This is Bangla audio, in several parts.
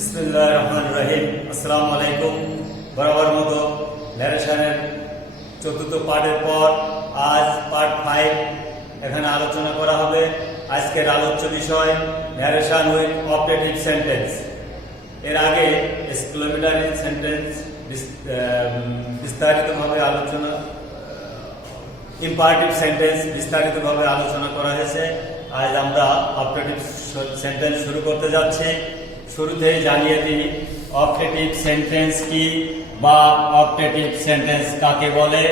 বিসমিল্লাহির রহমানির রহিম। আসসালামু আলাইকুম। বরাবর মতো ন্যারেশনের চতুর্থ পার্টের পর আজ পার্ট 5 এখানে আলোচনা করা হবে। আজকের আলোচ্য বিষয় ন্যারেশন উইথ অপারেটিভ সেন্টেন্স। এর আগে এক্সক্লেমেটরি সেন্টেন্স বিস্তারিতভাবে আলোচনা, ইম্পারেটিভ সেন্টেন্স বিস্তারিতভাবে আলোচনা করা হয়েছে। আজ আমরা অপারেটিভ সেন্টেন্স শুরু করতে যাচ্ছি। শুরুতেই জানিয়ে দিই অপারেটিভ সেন্টেন্স কি বা অপারেটিভ সেন্টেন্স কাকে বলে।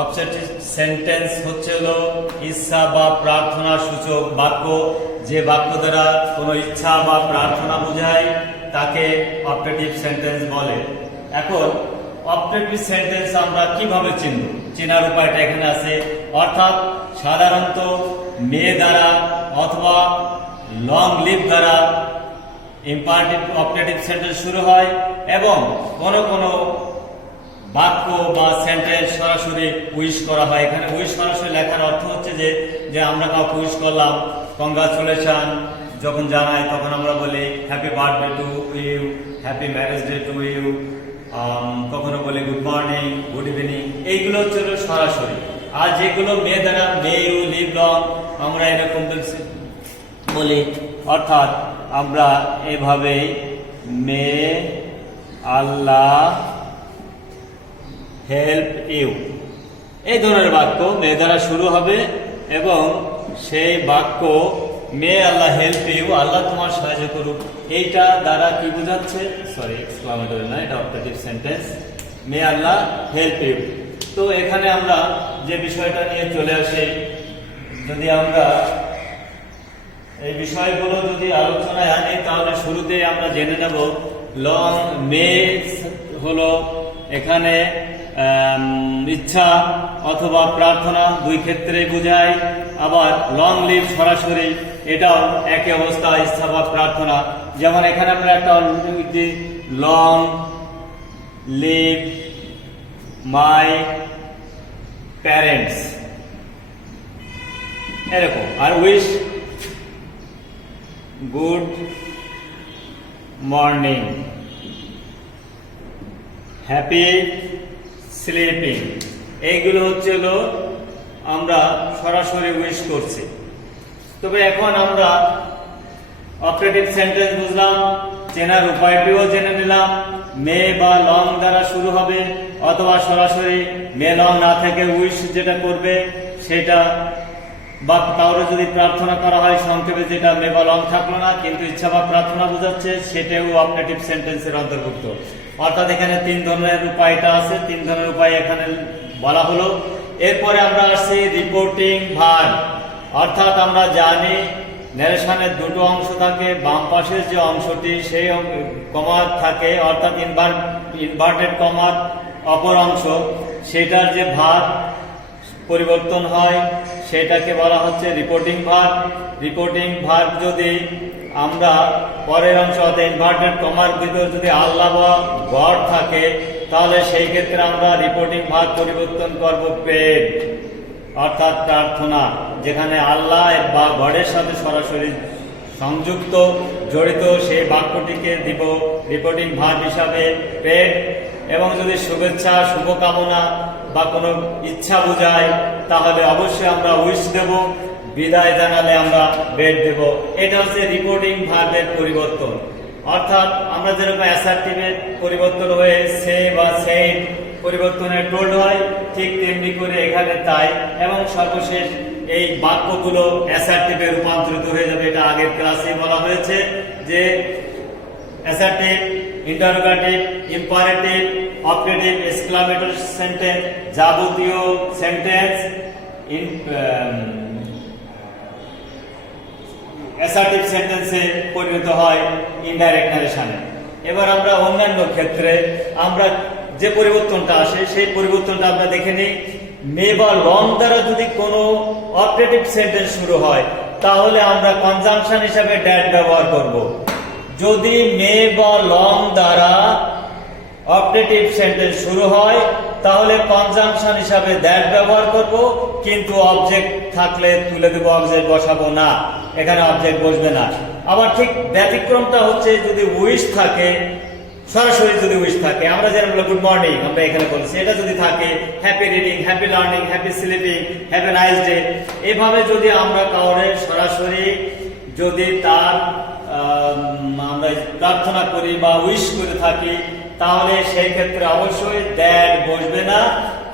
অপারেটিভ সেন্টেন্স হচ্ছে ইচ্ছা বা প্রার্থনা সূচক বাক্য। যে বাক্য দ্বারা কোনো ইচ্ছা বা প্রার্থনা বোঝায় তাকে অপারেটিভ সেন্টেন্স বলে। এখন অপারেটিভ সেন্টেন্স আমরা কিভাবে চিনব, চেনার উপায়টা এখানে আছে। অর্থাৎ সাধারণত মে দ্বারা অথবা লং লিভ দ্বারা ইম্পারেটিভ অপারেটিভ সেন্টেন্স শুরু হয় এবং কোনো কোনো বাক্য বা সেন্টেন্স সরাসরি উইশ করা হয়। এখানে উইশ সরাসরি লেখার অর্থ হচ্ছে যে আমরা কাউকে উইশ করলাম, কংগ্রাচুলেশন যখন জানাই তখন আমরা বলি happy birthday to you, happy marriage day to you. কখনো বলি গুড মর্নিং, গুড ইভিনিং। এইগুলো হচ্ছে সরাসরি। আর যেগুলো মে দ্বারা মে ইউ লিভ লং আমরা এরকম বলি। অর্থাৎ আমরা এভাবেই মে আল্লাহ হেল্প ইউ, এই ধরনের বাক্য মে দ্বারা শুরু হবে এবং সেই বাক্য মে আল্লাহ হেল্প ইউ, আল্লাহ তোমার সাহায্য করুক, এইটা দ্বারা কি বোঝাচ্ছে? সরি, এক্সক্লামেটরি না, এটা operative sentence. May Allah help you. তো এখানে আমরা যে বিষয়টা নিয়ে চলে আসি, যদি আমরা এই বিষয়গুলো যদি আলোচনায় আনি তাহলে শুরুতে আমরা জেনে নেব লং মে হলো এখানে ইচ্ছা অথবা প্রার্থনা দুই ক্ষেত্রে বোঝায়। আবার লং লিভ সরাসরি এটাও একই অবস্থা, ইচ্ছা বা প্রার্থনা। যেমন এখানে আমরা একটা লং লিভ মাই প্যারেন্টস এরকম। আর wish good morning, happy sleeping. এইগুলো হচ্ছে আমরা সরাসরি উইশ করছি। তবে এখন আমরা অপারেটিভ সেন্টেন্স বুঝলাম, চেনার উপায়টিও জেনে নিলাম। মে বা লং দ্বারা শুরু হবে অথবা সরাসরি মে লং না থেকে উইশ যেটা করবে সেটা, বা কারো যদি প্রার্থনা করা হয় সংক্ষেপে যেটা মে বা লং থাকলো না কিন্তু ইচ্ছা বা প্রার্থনা বোঝাচ্ছে, সেটাও অপারেটিভ সেন্টেন্সের অন্তর্ভুক্ত। অর্থাৎ এখানে তিন ধরনের উপায়টা আছে, তিন ধরনের উপায় এখানে বলা হলো। এরপরে আমরা আসছি রিপোর্টিং ভার্ব। অর্থাৎ আমরা জানি ন্যারেশনের দুটো অংশ থাকে। বাম পাশের যে অংশটি সেই কমা থাকে, অর্থাৎ ইনভার্টেড কমার অপর অংশ, সেটার যে ভার্ব পরিবর্তন হয় সেটাকে বলা হচ্ছে রিপোর্টিং ভার্ব। রিপোর্টিং ভার্ব যদি আমরা পরের অংশ অর্থাৎ ইনভার্টেড কমার ভিতর যদি আল্লাহ বা গড থাকে তাহলে সেই ক্ষেত্রে আমরা রিপোর্টিং ভার্ব পরিবর্তন করব প্রেড, অর্থাৎ প্রার্থনা। যেখানে আল্লাহ বা গডের সাথে সরাসরি সংযুক্ত জড়িত সেই বাক্যটিকে দিব রিপোর্টিং ভার্ব হিসাবে প্রেড। এবং যদি শুভেচ্ছা, শুভকামনা বা কোনো ইচ্ছা বোঝায় তাহলে অবশ্যই আমরা উইশ দেব। বিদায় জানালে আমরা বেড দেব। এটা হচ্ছে রিপোর্টিং ভার্বের পরিবর্তন। অর্থাৎ আমরা যেরকম অ্যাসার্টিভের পরিবর্তন হয়ে সে বা সেইড পরিবর্তনের টোল্ড হয়, ঠিক তেমনি করে এখানে তাই। এবং সর্বশেষ এই বাক্যগুলো অ্যাসার্টিভে রূপান্তরিত হয়ে যাবে। এটা আগের ক্লাসে বলা হয়েছে যে assertive, interrogative, imperative, operative, exclamatory sentence, যাবতীয় সেন্টেন্স অ্যাসার্টিভ সেন্টেন্সে পরিণত হয় ইনডাইরেক্ট ন্যারেশনে। এবার আমরা অন্যান্য ক্ষেত্রে আমরা যে পরিবর্তনটা আসে সেই পরিবর্তনটা আমরা দেখে নিই। মে বা লং দ্বারা যদি কোনো অপারেটিভ সেন্টেন্স শুরু হয় তাহলে আমরা কনজাংশন হিসাবে ড্যাট ব্যবহার করব। যদি মে বা লং দ্বারা অপারেটিভ সেন্টেন্স শুরু হয় তাহলে কনজাংশন হিসাবে দ্যাট ব্যবহার করব, কিন্তু অবজেক্ট থাকলে তুলে দেব, অবজেক্ট বসাবো না, এখানে অবজেক্ট বসবে না। আবার ঠিক ব্যতিক্রমটা হচ্ছে যদি উইশ থাকে, সরাসরি যদি উইশ থাকে, আমরা যেরকম গুড মর্নিং আমরা এখানে বলছি, এটা যদি থাকে happy reading, happy learning, happy sleeping, happy nice day, এভাবে যদি আমরা কাউরে সরাসরি যদি তার আমরা প্রার্থনা করি বা উইশ করে থাকি, তাহলে সেই ক্ষেত্রে অবশ্যই দ্যাট বসবে না,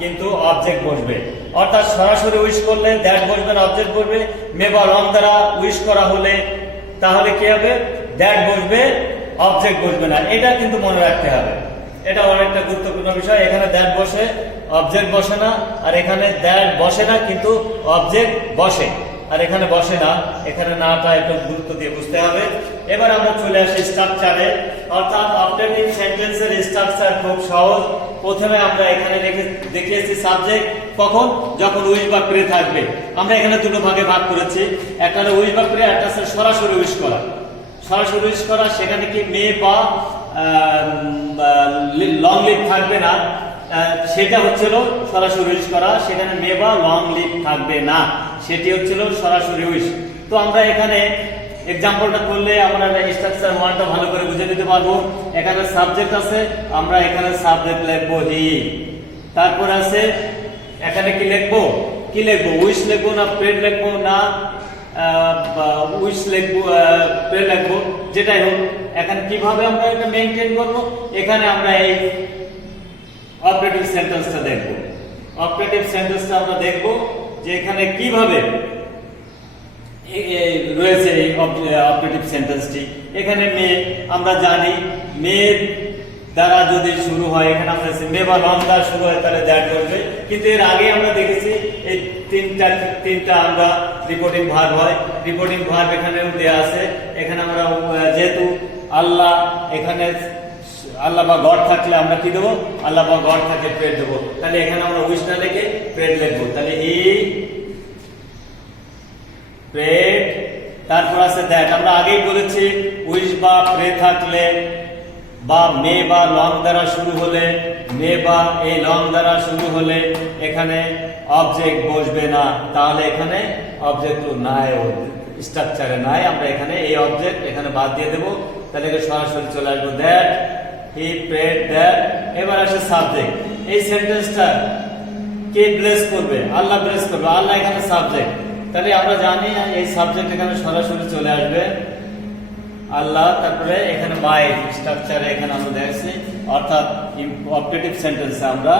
কিন্তু অবজেক্ট বসবে। অর্থাৎ সরাসরি উইশ করলে দ্যাট বসবে না, অবজেক্ট বসবে। মে বা লং দ্বারা উইশ করা হলে তাহলে কি হবে, দ্যাট বসবে, অবজেক্ট বসবে না। এটা কিন্তু মনে রাখতে হবে, এটা অনেকটা গুরুত্বপূর্ণ বিষয়। এখানে দ্যাট বসে, অবজেক্ট বসে না, আর এখানে দ্যাট বসে না কিন্তু অবজেক্ট বসে, আর এখানে বসে না। এখানে নাটা একটু গুরুত্ব দিয়ে বুঝতে হবে। এবার আমরা চলে আসি স্ট্রাকচারে, অর্থাৎ অপারেটিভ সেন্টেন্সের স্ট্রাকচার খুব সহজ। প্রথমে আমরা এখানে দেখিয়েছি সাবজেক্ট কখন, যখন উইশ বা প্রে থাকবে। আমরা এখানে দুটো ভাগে ভাগ করেছি, একটা হলো উইশ বা প্রে, একটা হচ্ছে সরাসরি উইশ করা। সরাসরি উইশ করা, সেখানে কি মে বা লং লিভ থাকবে না, সেটা হচ্ছিল সরাসরি উইশ করা। সেখানে মে বা লং লিভ থাকবে না, সেটি হচ্ছিল সরাসরি উইশ। তো আমরা এখানে এক্সাম্পলটা করলে আমরা স্ট্রাকচার ওয়ানটা ভালো করে বুঝে নিতে পারবো। এখানে সাবজেক্ট আছে, আমরা এখানে সাবজেক্ট লিখবো হি। তারপর আছে এখানে কি লিখবো, উইশ লিখবো না প্রেড লিখবো না উইশ লিখবো প্রে লিখবো, যেটাই হোক। এখানে কিভাবে আমরা এটা মেইনটেইন করবো, এখানে আমরা এই অপারেটিভ সেন্টেন্সটা দেখবো। অপারেটিভ সেন্টেন্সটা আমরা দেখবো যে এখানে কিভাবে রয়েছে এই অপারেটিভ সেন্টেন্সটি। এখানে মে, আমরা জানি মে দ্বারা যদি শুরু হয়, এখানে আমরা মে বা লং দ্বারা শুরু হয় তাহলে দ্যাট বলবে। কিন্তু এর আগে আমরা দেখেছি এই তিনটা আমরা রিপোর্টিং ভার্ব হয়। রিপোর্টিং ভার্ব এখানেও দেয়া আছে। এখানে আমরা যেহেতু আল্লাহ, এখানে আল্লাহ বা গড থাকলে আমরা কি দেবো, আল্লাহ বা গড থাকলে প্রেড দেবো। তাহলে এখানে আমরা উইশ না লিখে প্রেড লিখবো। তাহলে হি প্রেড, তারপর আছে দ্যাট। আমরা আগেই বলেছি উইশ বা প্রে থাকলে বা মে বা লং দ্বারা শুরু হলে, মে বা এই লং দ্বারা শুরু হলে এখানে অবজেক্ট বসবে না। তাহলে এখানে অবজেক্ট নাই, স্ট্রাকচারে নাই। আমরা এখানে এই অবজেক্ট এখানে বাদ দিয়ে দেবো, তাহলে সরাসরি চলে আসবো দ্যাট হি প্রেড দ্যাট। এবার আসে সাবজেক্ট। এই সেন্টেন্সটা কে ব্লেস করবে, আল্লাহ ব্লেস করবে, আল্লাহ এখানে সাবজেক্ট। তাহলে আমরা জানি এই সাবজেক্ট এখানে সরাসরি চলে আসবে আল্লাহ। তারপরে এখানে বাই স্ট্রাকচারে এখানে আমরা দেখছি, অর্থাৎ অপারেটিভ সেন্টেন্সে আমরা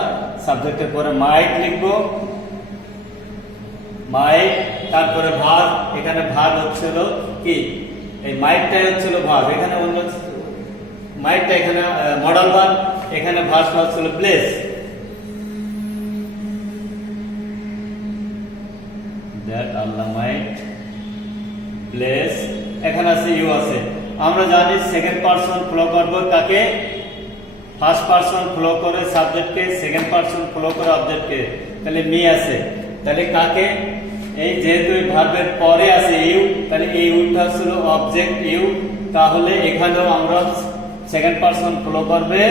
সাবজেক্টের পরে মাইট লিখবো, মাইট। তারপরে ভার্ব, এখানে ভার্ব হচ্ছিল কি, এই মাইটটাই হচ্ছিল ভার্ব। এখানে অন্য মাইটটা এখানে মডেল ভার্ব, এখানে ভার্বটা হচ্ছিল place. That Allah might place. এখানে আছে ইউ আছে। আমরা জানি সেকেন্ড পারসন ফলো করবো কাকে, ফার্স্ট পারসন ফলো করে সাবজেক্টকে, সেকেন্ড পারসন ফলো করে অবজেক্টকে। তাহলে মি আছে, তাহলে কাকে, এই যেহেতু এই ভার্বের পরে আছে ইউ, তাহলে এই ইউটা ছিল অবজেক্ট ইউ। তাহলে এখানেও আমরা সেকেন্ড পারসন ফলো করবে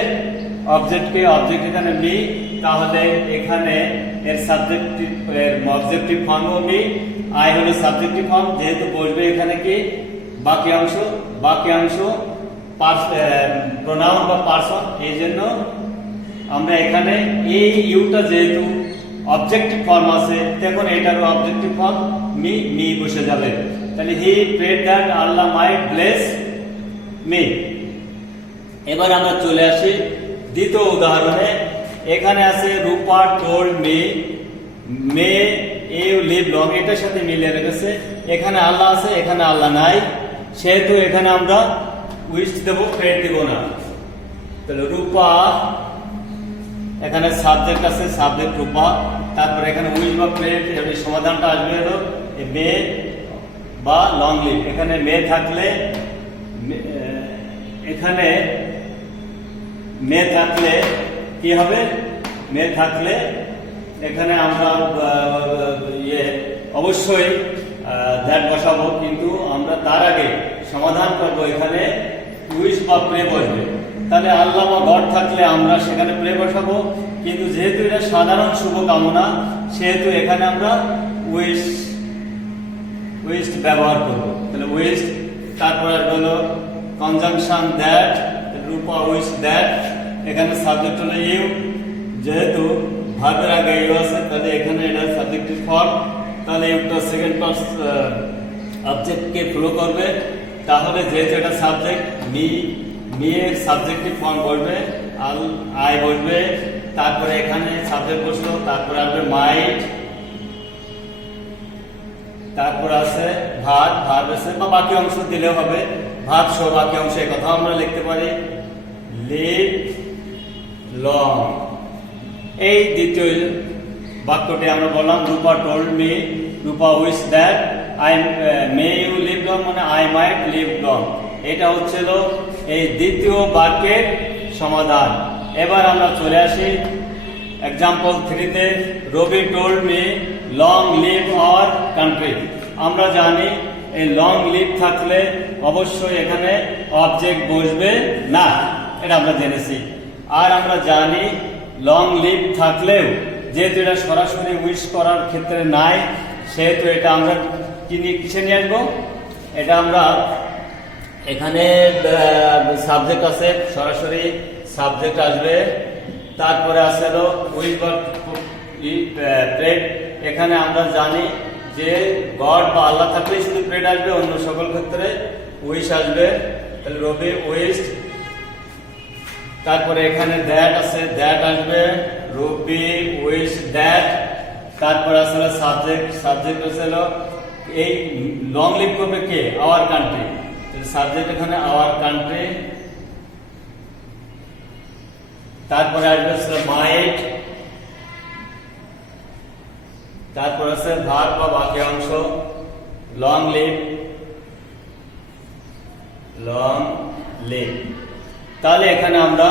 অবজেক্টকে, অবজেক্ট এখানে মি। তাহলে এখানে এর সাবজেক্টিভ, এর অবজেক্টিভ ফর্মও মি, আই হলো সাবজেক্টিভ ফর্ম। যেহেতু বসবে এখানে কি বাক্যাংশ, প্রোনাউন বা পারসন, এই জন্য আমরা এখানে এই ইউটা যেহেতু অবজেক্টিভ ফর্ম আছে, তখন এটারও অবজেক্টিভ ফর্ম মি বসে যাবে। তাহলে he prayed that Allah might bless me. এবার আমরা চলে আসি দ্বিতীয় উদাহরণে। এখানে আছে Rupa told me may you live long, এটার সাথে মিলে রেখেছে। এখানে আল্লাহ আছে, এখানে আল্লাহ নাই, সেহেতু এখানে আমরা উইশ দেবো, প্রেড দেব না। তাহলে রূপা, এখানে সাবজেক্ট আছে, সাবজেক্ট রূপা। তারপরে এখানে উইশ বা প্রেড, এই সমাধানটা আসবে হলো মে বা লং লিভ। এখানে মে থাকলে, এখানে মে থাকলে কি হবে, মে থাকলে এখানে আমরা অবশ্যই দ্যাট বসাবো, কিন্তু আমরা তার আগে সমাধান করবো এখানে উইশ বা প্রে বসবে। তাহলে আল্লাহ বা গড থাকলে আমরা সেখানে প্রে বসাবো, কিন্তু যেহেতু এটা সাধারণ শুভকামনা, সেহেতু এখানে আমরা উইশ ব্যবহার করবো। তাহলে উইশ, তারপরে হলো conjunction that, Rupa wish that, এখানে সাবজেক্ট হলো ইউ, যেহেতু ভার্বের আগে ইউ আছে তাহলে এখানে এটা সাবজেক্টিভ ফর্ম, তাহলে ইউটা সেকেন্ড পারসন অবজেক্টকে ফলো করবে, তাহলে যেহেতু এটা সাবজেক্ট মি এর সাবজেক্টিভ ফর্ম বসবে, আই বসবে, তারপরে এখানে সাবজেক্ট বসলো, তারপরে আসবে মাইট, তারপর আছে ভার্ব আছে বা বাকি অংশ দিলেও হবে, ভার্ব সহ বাকি অংশ, এই কথা আমরা লিখতে পারি লিভ লং। এই দ্বিতীয় বাক্যটি আমরা বললাম Rupa told me, Rupa wish that I may you live long, মানে আই মাইট লিভ লং। এটা হচ্ছিল এই দ্বিতীয় বাক্যের সমাধান। এবার আমরা চলে আসি এক্সাম্পল 3-তে। Ravi told me long live our country. আমরা জানি এই লং লিভ থাকলে অবশ্যই এখানে অবজেক্ট বসবে না, এটা আমরা জেনেছি। আর আমরা জানি লং লিভ থাকলেও যেহেতু এটা সরাসরি উইশ করার ক্ষেত্রে নাই, সেহেতু এটা আমরা কিসে নিয়ে আসবো, এটা আমরা এখানে সাবজেক্ট আছে, সরাসরি সাবজেক্ট আসবে, তারপরে আসে হলো উইশ বা প্রেড। এখানে আমরা জানি যে গড বা আল্লাহ থাকলে শুধু প্রেড আসবে, অন্য সকল ক্ষেত্রে উইশ আসবে, তাহলে রবি উইশ। তারপরে এখানে দ্যাট আছে, দ্যাট আসবে, রবি উইশ দ্যাট। তারপরে আসলে সাবজেক্ট আছে এই লং লিভ করবে কে, আওয়ার কান্ট্রি, সাবজেক্ট এখানে আওয়ার কান্ট্রি। তারপরে আসবে মাইট, তারপর আছে ভার্ব বা বাকি অংশ লং লিভ, লং লিভ। তাহলে এখানে আমরা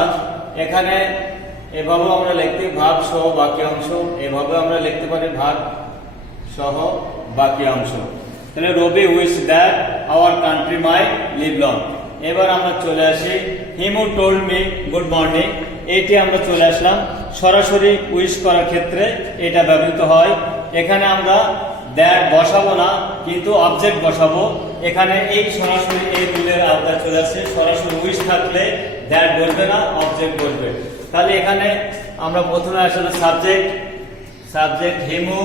এভাবে আমরা লিখতে ভার্ব সহ বাকি অংশ, এভাবে আমরা লিখতে পারি ভার্ব সহ বাকি অংশ। তাহলে Ravi wish that our country might live long. এবার আমরা চলে আসি him who told me good morning. এইটি আমরা চলে আসলাম সরাসরি উইশ করার ক্ষেত্রে এটা ব্যবহৃত হয়। এখানে আমরা দ্যাট বসাবো না, কিন্তু অবজেক্ট বসাবো। এখানে এই সরাসরি এই রুলের আওতায় চলে আসছে, সরাসরি উইশ থাকলে দ্যাট বলবে না, অবজেক্ট বলবে। তাহলে এখানে আমরা প্রথমে আসলে সাবজেক্ট হিমু,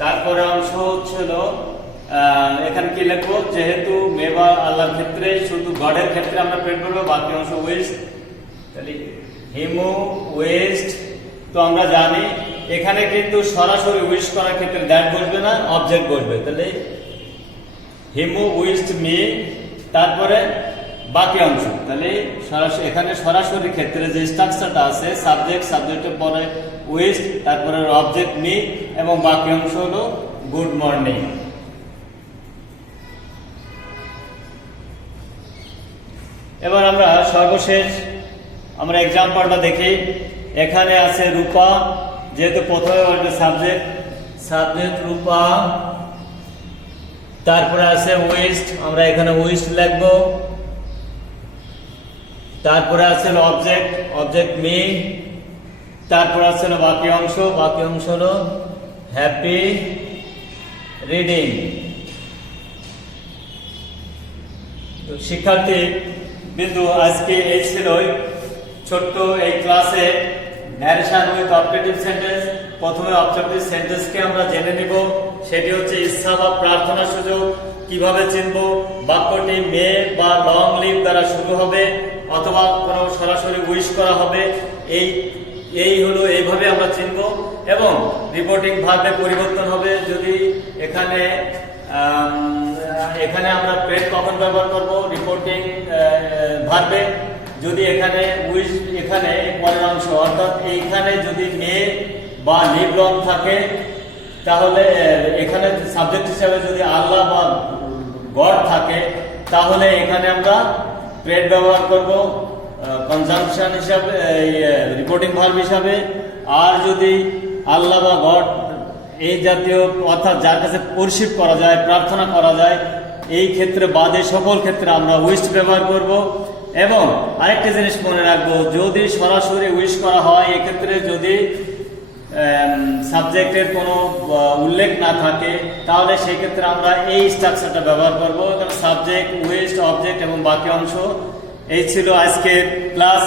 তারপরে অংশ হচ্ছিল এখানে কি লিখবো, যেহেতু মেবা আল্লাহর ক্ষেত্রে শুধু গডের ক্ষেত্রে আমরা প্রেড করবো, বাকি অংশ উইশ। তাহলে হিমু উইশড, তো আমরা জানি এখানে কিন্তু সরাসরি উইশ করার ক্ষেত্রে দ্যাট বসবে না, অবজেক্ট বসবে। তাহলে হিমু উইশড মি, তারপরে বাকি অংশ। তাহলে এখানে সরাসরি ক্ষেত্রে যে স্ট্রাকচারটা আছে, সাবজেক্টের পরে উইশ, তারপরে অবজেক্ট মি, এবং বাকি অংশ হলো গুড মর্নিং। এবার আমরা সর্বশেষ আমরা এক্সাম্পলটা দেখি। এখানে আছে রূপা, যেহেতু প্রথমে বলবে সাবজেক্ট রূপা, তারপরে আছে উইস্ট, আমরা এখানে উইস্ট লিখবো। তারপরে আছে অবজেক্ট মি, তারপরে আছে বাকি অংশ হলো হ্যাপি রিডিং। তো শিক্ষার্থী বিন্দু, আজকে এই ছিল ছোট্ট এই ক্লাসে ন্যারেশন উইথ অবজেক্টিভ সেন্টেন্স। প্রথমে অবজেক্টিভ সেন্টেন্সকে আমরা জেনে নিব, সেটি হচ্ছে ইচ্ছা বা প্রার্থনা সুযোগ। কিভাবে চিনব, বাক্যটি মে বা লং লিভ দ্বারা শুরু হবে অথবা কোনো সরাসরি উইশ করা হবে, এই হলো এইভাবে আমরা চিনব। এবং রিপোর্টিং ভার্বে পরিবর্তন হবে, যদি এখানে আমরা প্রেড কখন ব্যবহার করব, রিপোর্টিং ভার্বে। যদি এখানে উইশ, এখানে পরের অংশ অর্থাৎ এইখানে যদি মে বা লিভ লং থাকে, তাহলে এখানে সাবজেক্ট হিসাবে যদি আল্লাহ বা গড থাকে, তাহলে এখানে আমরা প্রেড ব্যবহার করব কনজাংশন হিসাবে, রিপোর্টিং ভার্ব হিসাবে। আর যদি আল্লাহ বা গড এই জাতীয়, অর্থাৎ যার কাছে পরিশিপ করা যায়, প্রার্থনা করা যায়, এই ক্ষেত্রে বাদে সকল ক্ষেত্রে আমরা উইশ ব্যবহার করব। এবং আরেকটা জিনিস মনে রাখবো, যদি সরাসরি উইশ করা হয়, এক্ষেত্রে যদি সাবজেক্টের কোনো উল্লেখ না থাকে, তাহলে সেক্ষেত্রে আমরা এই স্ট্রাকচারটা ব্যবহার করব। সাবজেক্ট, ওয়েস্ট, অবজেক্ট এবং বাকি অংশ। এই ছিল আজকের ক্লাস।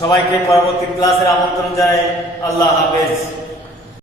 সবাইকে পরবর্তী ক্লাসের আমন্ত্রণ জানাই। আল্লাহ হাফেজ।